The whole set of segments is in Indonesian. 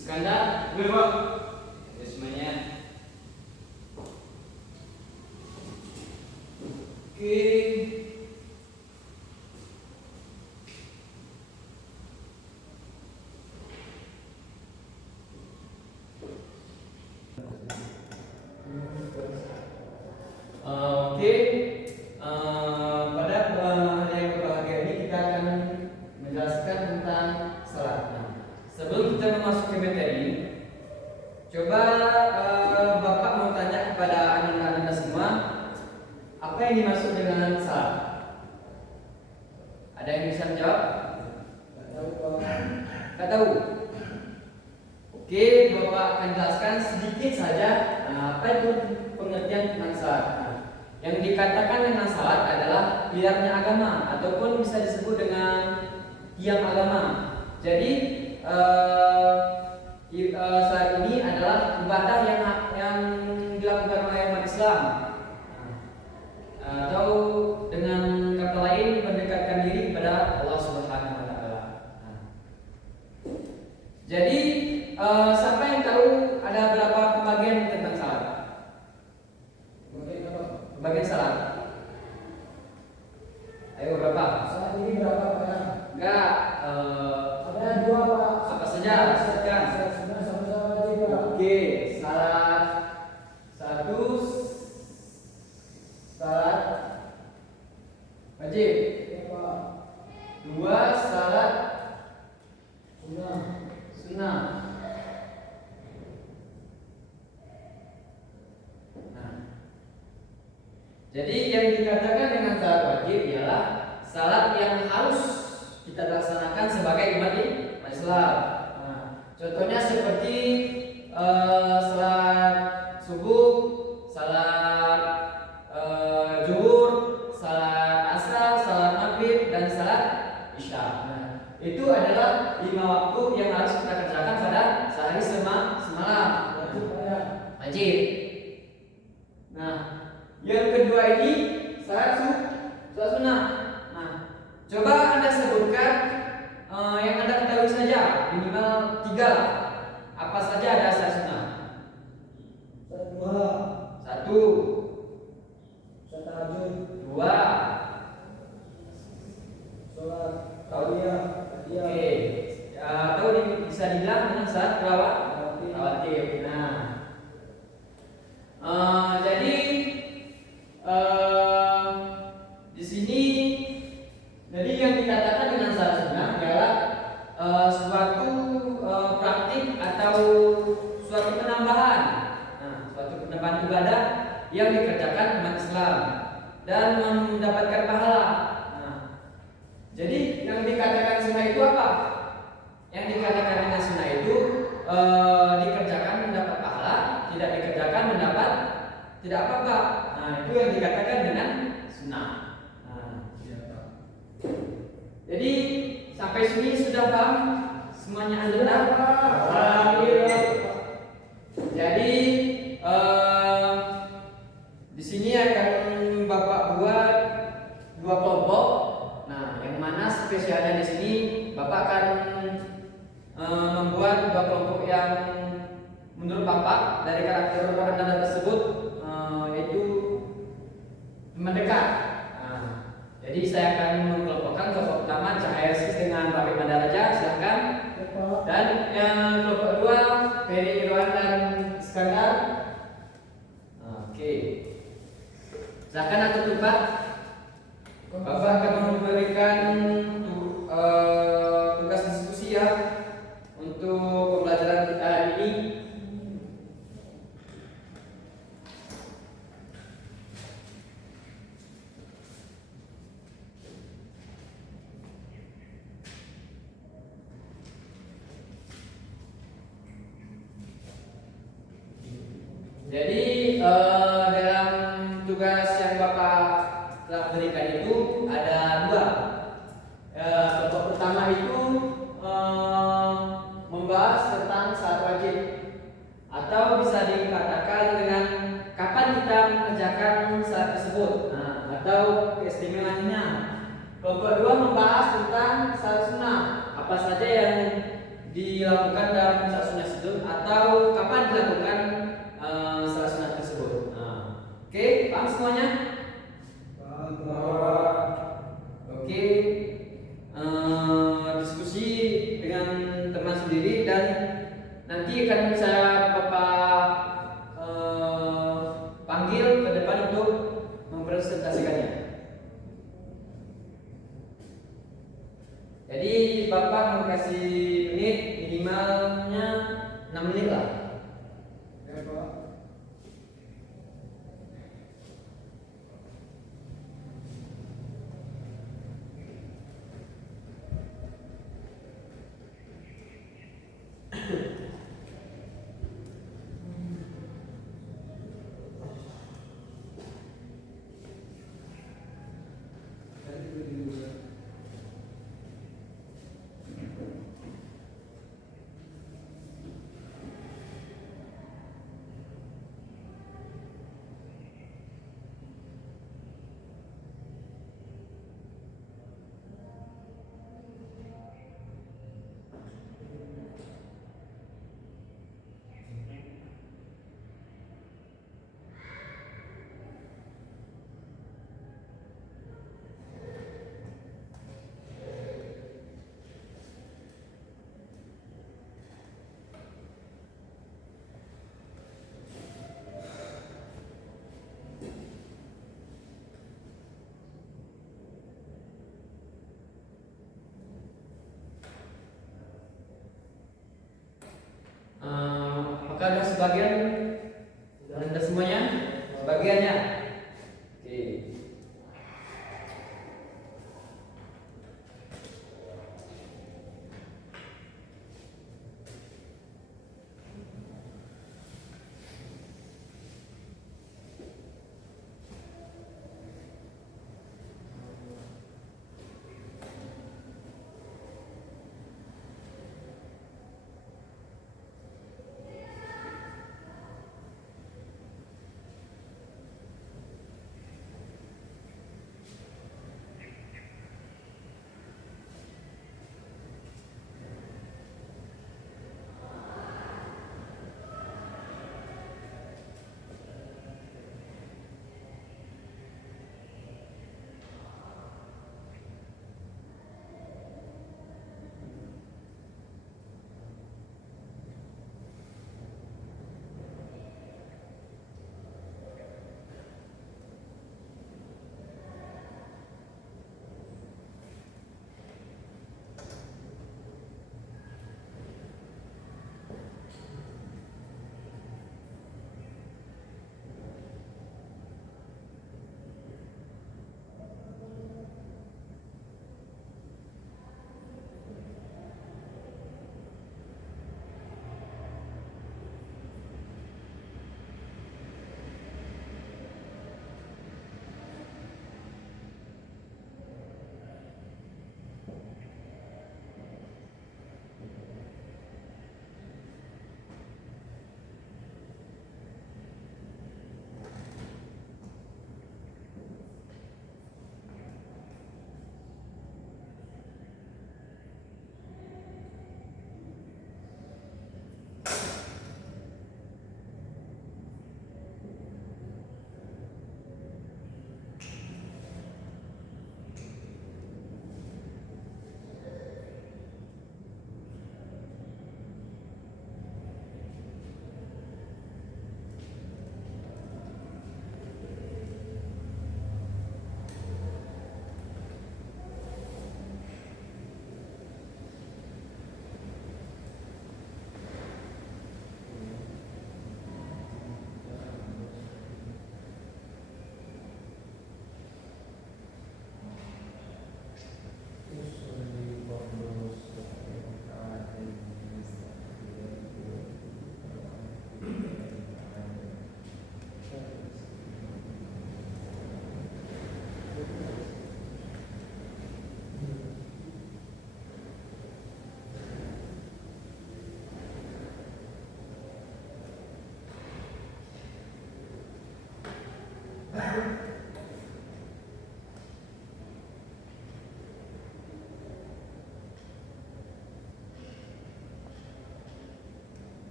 Iskandar, berapa? Ya, semuanya. Oke. Oke. Pada hari yang berbahagia ini kita akan menjelaskan tentang salat. Nah, sebelum kita memasuki materi, coba Bapak mau tanya kepada anak-anak semua, apa yang dimaksud dengan salat? Ada yang bisa menjawab? Tidak tahu. Oke, Bapak akan jelaskan sedikit saja apa itu pengertian tentang salat. Nah, yang dikatakan dengan salat adalah pilarnya agama ataupun bisa disebut dengan tiang agama. Jadi salat ini adalah ibadah yang dilakukan oleh umat Islam, atau dengan kata lain mendekatkan diri kepada Allah Subhanahu wa taala. Jadi siapa yang tahu ada berapa pembagian tentang salat? Pembagian salat. Ayo berapa? Saat ini berapa Pak? Enggak. Ada dua Pak. Apa saja? Sebutkan. Sudah sama-sama wajib Pak. Oke, salat satu, salat wajib. Ya Pak. Dua, salat Sunnah. sunnah. Nah, jadi yang dikatakan dengan salat wajib ialah salat yang harus kita laksanakan sebagai umat Islam. Nah, contohnya seperti salat subuh, salat zuhur, salat asar, salat maghrib, dan salat isya. Nah, itu adalah 5 waktu yang harus kita kerjakan pada sehari semalam. Wajib Pak ya. Wajib. Nah, yang kedua ini salat sunnah. Nah, coba Anda sebutkan yang Anda ketahui saja, minimal 3 lah. Apa saja ada salat sunnah? Salat duha. 1, Salat tahajud. 2, Salat rawiyah. oke. Atau bisa dibilang dengan salat rawatib. Nah, jadi di sini, jadi yang dikatakan dengan salat sunnah adalah suatu praktik atau suatu penambahan, suatu penambahan ibadah yang dikerjakan umat Islam dan mendapatkan pahala. Nah, jadi yang dikatakan sunnah itu apa? Yang dikatakan dengan sunnah itu dikerjakan mendapat pahala, tidak dikerjakan mendapat tidak apa-apa. Nah, itu yang dikatakan dengan sunnah. Nah, jadi sampai sini sudah paham semuanya Anda? Alhamdulillah. Jadi di sini akan Bapak buat 2 kelompok. Nah, yang mana spesialnya di sini Bapak akan membuat 2 kelompok yang menurut Bapak dari karakter Anda tersebut yaitu mendekat. Nah, jadi saya akan mengelompokkan kelompok pertama Cahaya Sis dengan Rafi Mandaraja, silakan. Dan yang kelompok kedua Ferry Irwan dan Iskandar. Oke. Silakan atur tempat. Bapak akan memberikan tugas diskusi ya untuk pembelajaran kita hari ini. Jadi dalam tugas yang Bapak telah berikan itu ada 2. Kelompok pertama itu membahas tentang salat wajib, atau bisa dikatakan dengan kapan kita mengerjakan salat tersebut. Nah, atau keistimewaannya. Kelompok 2 membahas tentang salat sunnah, apa saja yang dilakukan dalam salat sunat itu atau kapan dilakukan salat sunat tersebut. Oke, paham semuanya? Paham. Oke, diskusi dengan teman sendiri dan nanti akan saya Bapak panggil ke depan untuk mempresentasikannya. Jadi Bapak mau kasih menit minimalnya 6 menit lah. Ya, Pak. Apakah ada sebagian? Ada semuanya? Sebagiannya? Oke.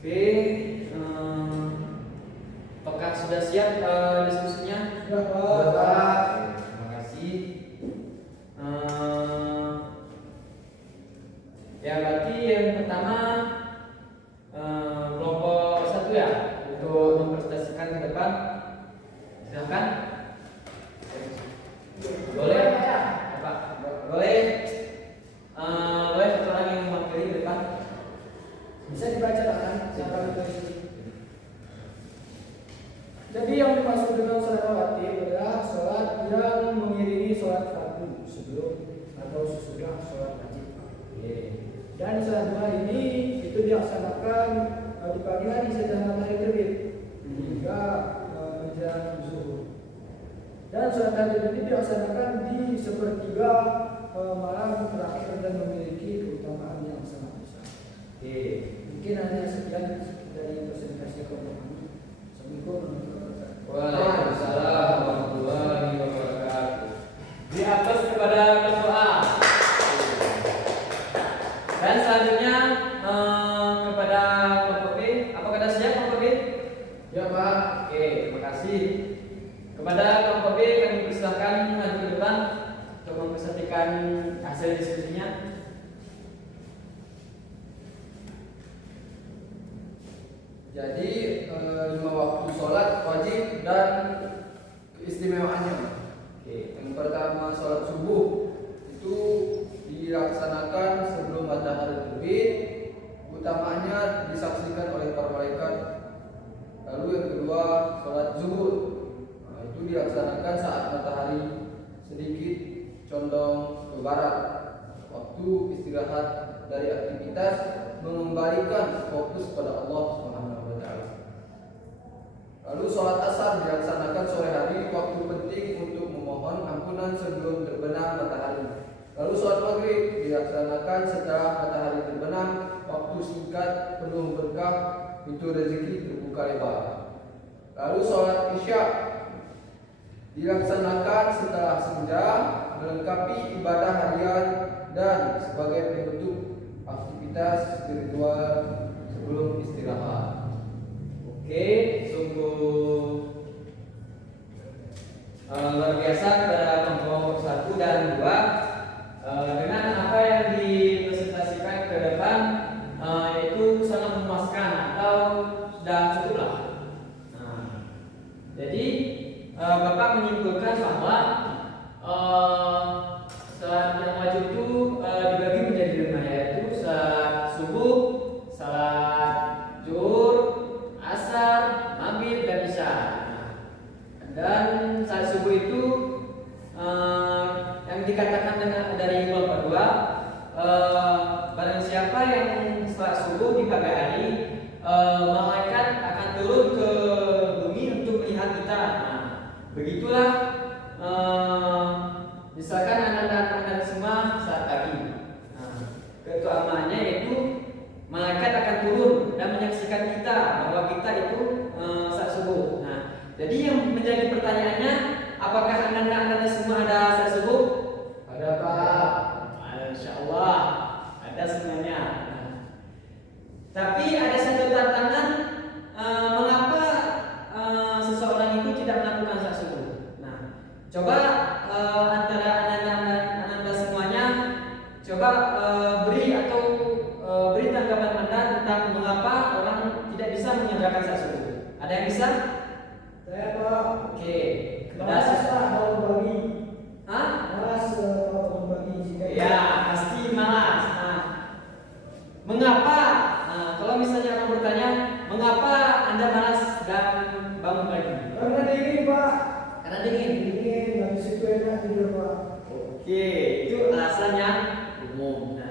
Oke, apakah sudah siap diskusinya? Sudah, Pak. Terima kasih. Ya, berarti yang pertama kelompok satu ya untuk mempresentasikan ke depan. Silakan. Boleh? Apa? Boleh. Boleh satu orang yang mewakili ke depan. Bisa dibaca kan? Siapa itu? Jadi yang dimaksud dengan sholat rawatib adalah sholat yang mengiringi sholat fardu sebelum atau sesudah sholat wajib. Dan sholat duha ini itu dilaksanakan di pagi hari setelah matahari terbit hingga menjelang zuhur. Dan sholat tahajud ini dilaksanakan di sepertiga malam terakhir dan memiliki keutamaan yang sangat besar. Mungkin hanya sekian dari presentasi kelompok kami. Assalamualaikum. Waalaikumsalam warahmatullahi wabarakatuh. Di atas kepada kelompok A. Dan selanjutnya kepada kelompok B. Apakah sudah siap kelompok B? Ya, Pak. Oke, terima kasih. Kepada kelompok B kami persilahkan maju ke depan untuk mempresentasikan hasil diskusinya. Jadi 5 waktu sholat wajib dan keistimewaannya. Yang pertama sholat subuh itu dilaksanakan sebelum matahari terbit. Utamanya disaksikan oleh para malaikat. Lalu yang kedua sholat zuhur, itu dilaksanakan saat matahari sedikit condong ke barat. Waktu istirahat dari aktivitas mengembalikan fokus pada Allah Subhanahu wa taala. Lalu sholat asar dilaksanakan sore hari, waktu penting untuk memohon ampunan sebelum terbenam matahari. Lalu sholat maghrib dilaksanakan setelah matahari terbenam, waktu singkat penuh berkah, pintu rezeki terbuka lebar. Lalu sholat isya dilaksanakan setelah senja, melengkapi ibadah harian dan sebagai penutup aktivitas spiritual sebelum istirahat. Oke, sungguh luar biasa kepada kelompok 1 dan 2 dengan apa yang dipresentasikan ke depan, yaitu sangat memuaskan atau sudah cukup lah. Jadi Bapak menyimpulkan bahwa salat yang wajib itu dibagi menjadi 5, yaitu salat subuh, salat zuhur, asar, maghrib, dan isya. Dan salat subuh itu yang dikatakan dengan dari kelompok 2, barang siapa yang salat subuh di pagi hari, malaikat akan turun ke bumi untuk melihat kita. Begitulah misalkan anak-anak semua saat pagi. Keutamaannya yaitu malaikat akan turun dan menyaksikan kita bahwa kita itu saat subuh. Jadi yang menjadi pertanyaannya, apakah anak-anak semua ada saat subuh? Ada, Pak. Insya Allah ada semuanya. Tapi ada satu tantangan, mengapa seseorang itu tidak melakukan saat subuh. Coba antara anak-anak semuanya, coba beri tanggapan Anda tentang mengapa orang tidak bisa mengerjakan saat subuh. Ada yang bisa? Saya, Pak. Oke. Malas kalau berbagi. Hah? Malas kalau berbagi jika Ya, pasti malas. Mengapa? Kalau misalnya orang bertanya, mengapa Anda malas dan bangun pagi? Karena dingin, Pak. Karena dingin. Nggak bisa enak tidur, Pak. Oke, itu alasannya umum.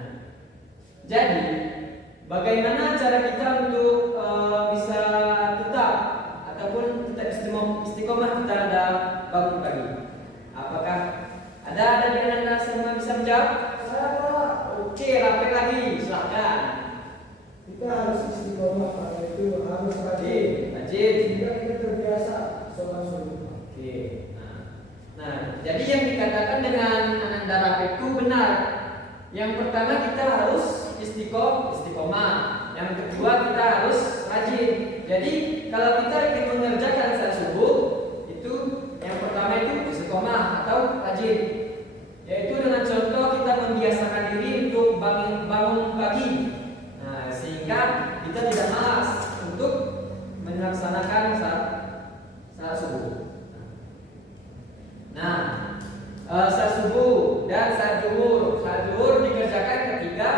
Jadi bagaimana cara kita untuk bisa tetap ataupun tetap istiqomah kita ada bangun pagi? Apakah ada di anak semua bisa menjawab? Saya, Pak. Oke, rapi lagi, silahkan. Kita harus istiqomah, Pak. Itu harus rajin. Rajin. Sehingga kita terbiasa sholat subuh. Oke. Jadi yang dikatakan dengan Ananda Rafiq itu benar. Yang pertama kita harus istiqomah. Yang kedua kita harus rajin. Jadi kalau kita ingin mengerjakan salat subuh, itu yang pertama itu istiqomah atau rajin. Yaitu dengan contoh kita membiasakan diri untuk bangun pagi. Nah, sehingga kita tidak malas untuk melaksanakan salat subuh. Nah, salat subuh dan salat zuhur. Salat zuhur dikerjakan ketika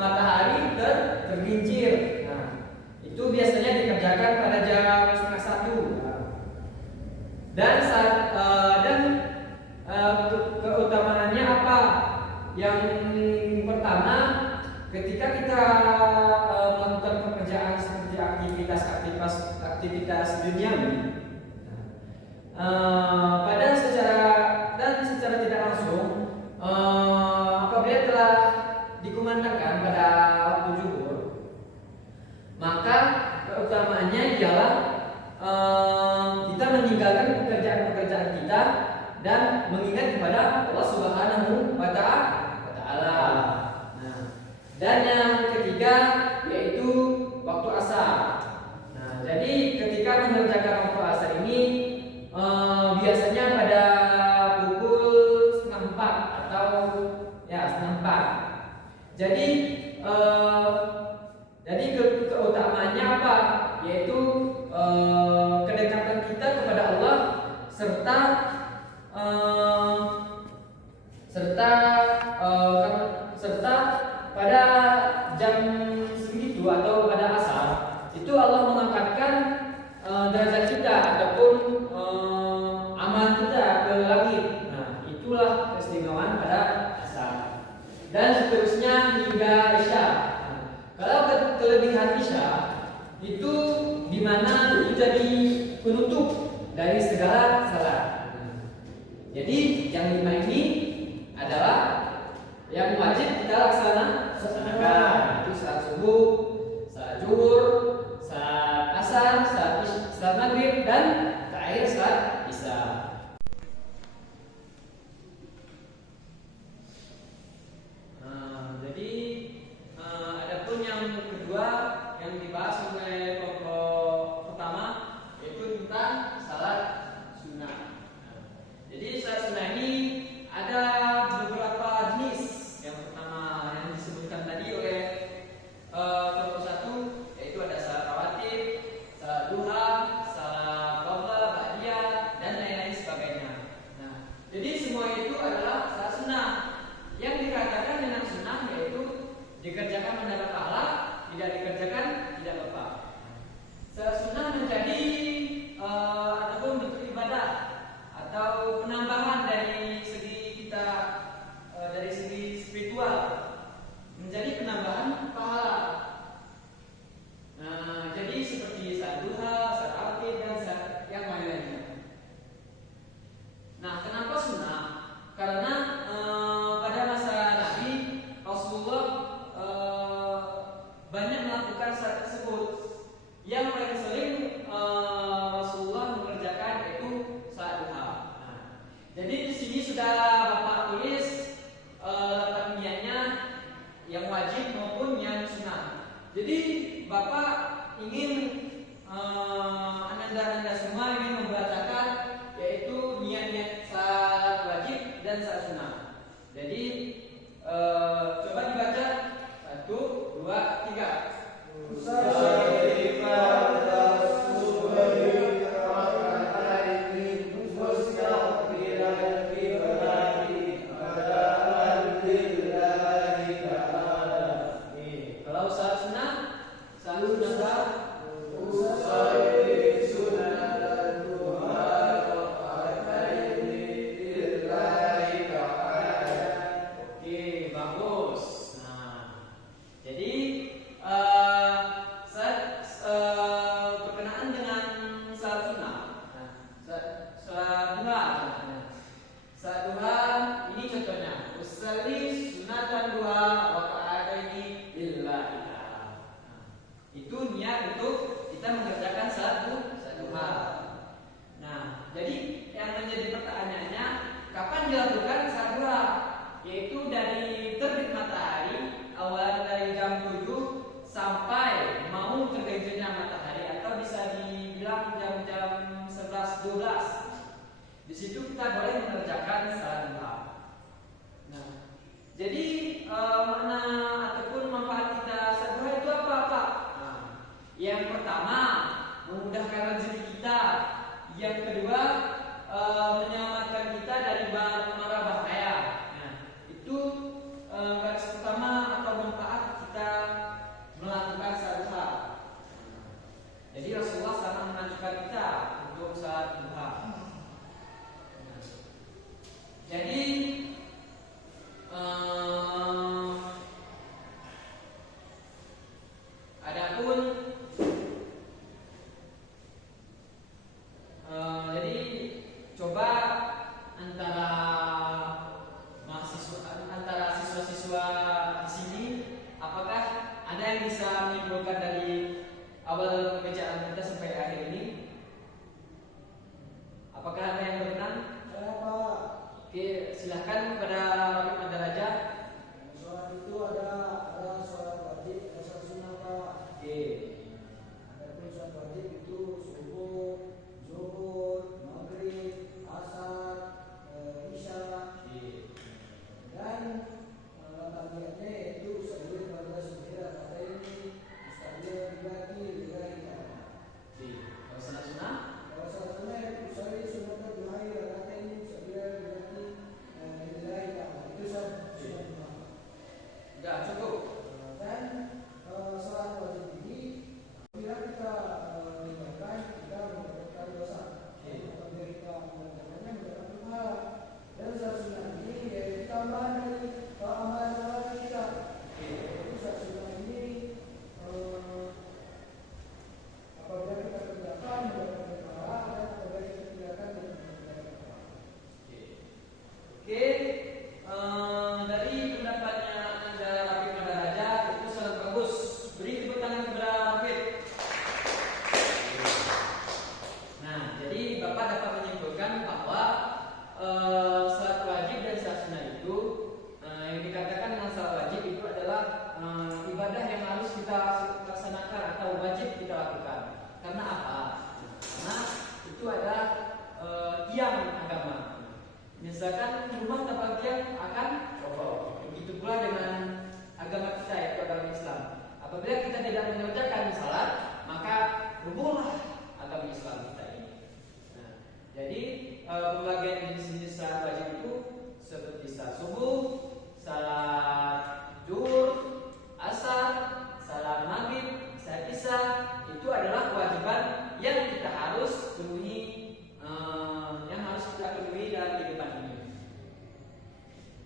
matahari tergelincir. Nah, itu biasanya dikerjakan pada jam 12:30. Dan keutamaannya apa? Yang pertama, ketika kita melakukan pekerjaan seperti aktivitas duniawi, secara tidak langsung, apabila telah dikumandangkan pada waktu zuhur, maka keutamaannya ialah kita meninggalkan pekerjaan kita dan mengingat kepada Allah Subhanahu wa Ta'ala. Nah, dan yang ketiga yaitu waktu asar. Nah, jadi ketika mengerjakan waktu asar ini biasanya pada pukul 3:30 atau ya 3:30. Jadi keutamaannya apa? Yaitu kedekatan kita kepada Allah serta pada jam segitu atau pada asar itu Allah mengangkatkan derajat kita ataupun amal kita ke langit. Nah, itulah keistimewaan pada asar. Dan seterusnya hingga isya. Nah, kalau kelebihan isya itu di mana itu jadi penutup dari segala salat. Jadi yang 5 ini adalah yang wajib kita laksanakan. Itu salat subuh, salat zuhur, salat asar, salat maghrib, dan terakhir salat isya. Jadi adapun yang kedua yang dibahas oleh kelompok pertama yaitu tentang salat sunnah. Jadi salat sunnah ini ada beberapa jenis. Yang pertama yang disebutkan tadi oleh kelompok satu yaitu ada salat rawatib, salat duha, salat qadha, ba'diyah, dan lain-lain sebagainya. Nah, jadi semua itu adalah salat sunnah. Yang dikatakan dengan sunnah yaitu dikerjakan mendapat pahala, tidak dikerjakan tidak apa-apa. Salat sunnah menjadi ataupun bentuk ibadah atau penambahan dari segi kita dari segi spiritual, menjadi penambahan pahala. Nah, jadi seperti salat duha, salat rawatib, dan salat yang lain-lainnya. Nah, kenapa sunnah? Karena pada masa Nabi Rasulullah banyak melakukan salat tersebut. Yang paling sering Rasulullah mengerjakan yaitu salat duha. Nah, jadi di sini sudah Bapak tulis letak niatnya yang wajib maupun yang sunnah. Jadi Bapak ingin anda semua ingin membacakan yaitu niat-niat salat wajib dan salat sunnah. Jadi coba dibaca 1, 2, 3. Kalau salat sunnah, salat sunnah kita boleh mengerjakan salat duha. Nah, jadi makna ataupun manfaat kita salat duha itu apa Pak? Nah, yang pertama memudahkan rezeki kita, yang kedua menyelamatkan kita dari mara bahaya. Nah, itu garis pertama atau manfaat kita melakukan salat duha. Jadi Rasulullah sangat menganjurkan kita untuk salat duha. Jadi adapun jadi coba antara siswa-siswa di sini, apakah ada yang bisa menyimpulkan dari awal pembacaan kita sampai akhir ini? Apakah ada yang berkenan? Saya Pak. Oke, silahkan kepada Rabi Madaraja. Sholat itu ada sholat wajib, ada sholat sunnah Pak. Oke. Adapun sholat wajib itu subuh, zuhur, maghrib, asar, isya. Oke. Dan lafaznya itu sebelum pada sejarah kata ini mustahil dibagi kita. Oke. Kalau salat sunnah? Kalau sholat sunnah itu saya sunnah duha kata ini sebelum dibagi kita. Itu sholat sunnah. Enggak cukup. Dan sholat wajib ini bila kita meninggalkan kita mendapatkan dosa. Apabila kita mengerjakannya mendapatkan pahala. Dan sholat sunnah ini yaitu tambahan dari amalan kita. Jadi sholat sunnah ini apabila kita kerjakan mendapatkan pahala dan apabila kita tinggalkan mendapatkan pahala. Oke. Dari pendapatnya Anda Rabi Madaraja itu sangat bagus. Beri tepuk tangan kepada Rabi. Nah, jadi Bapak dapat menyimpulkan bahwa salat wajib dan salat sunnah itu yang dikatakan dengan salat wajib itu adalah ibadah yang harus kita laksanakan atau wajib kita lakukan. Karena apa? Karena itu adalah tiang agama. Misalkan rumah tanpa tiang akan roboh. Begitu pula dengan agama kita yaitu agama Islam. Apabila kita tidak mengerjakan salat, maka rubuhlah agama Islam kita ini. Nah, jadi pembagian jenis salat wajib itu seperti salat subuh, salat zuhur, asar, salat maghrib, salat isya, itu adalah kewajiban yang kita harus penuhi, dalam kehidupan ini.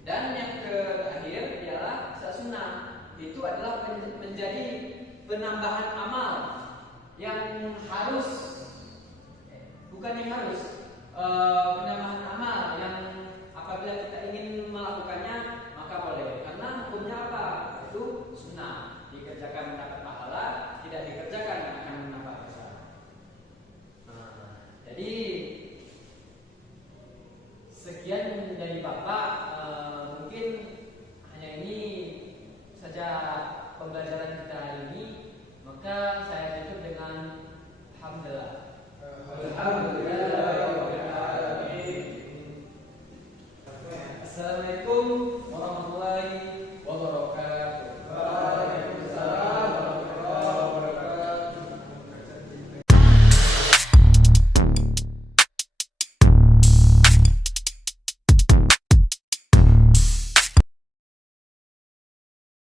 Dan yang terakhir ialah salat sunnah. Itu adalah menjadi penambahan amal yang harus, bukan yang harus, penambahan amal yang apabila kita ingin melakukannya maka boleh. Karena hukumnya apa? Itu sunnah. Dikerjakan mendapat pahala, tidak dikerjakan akan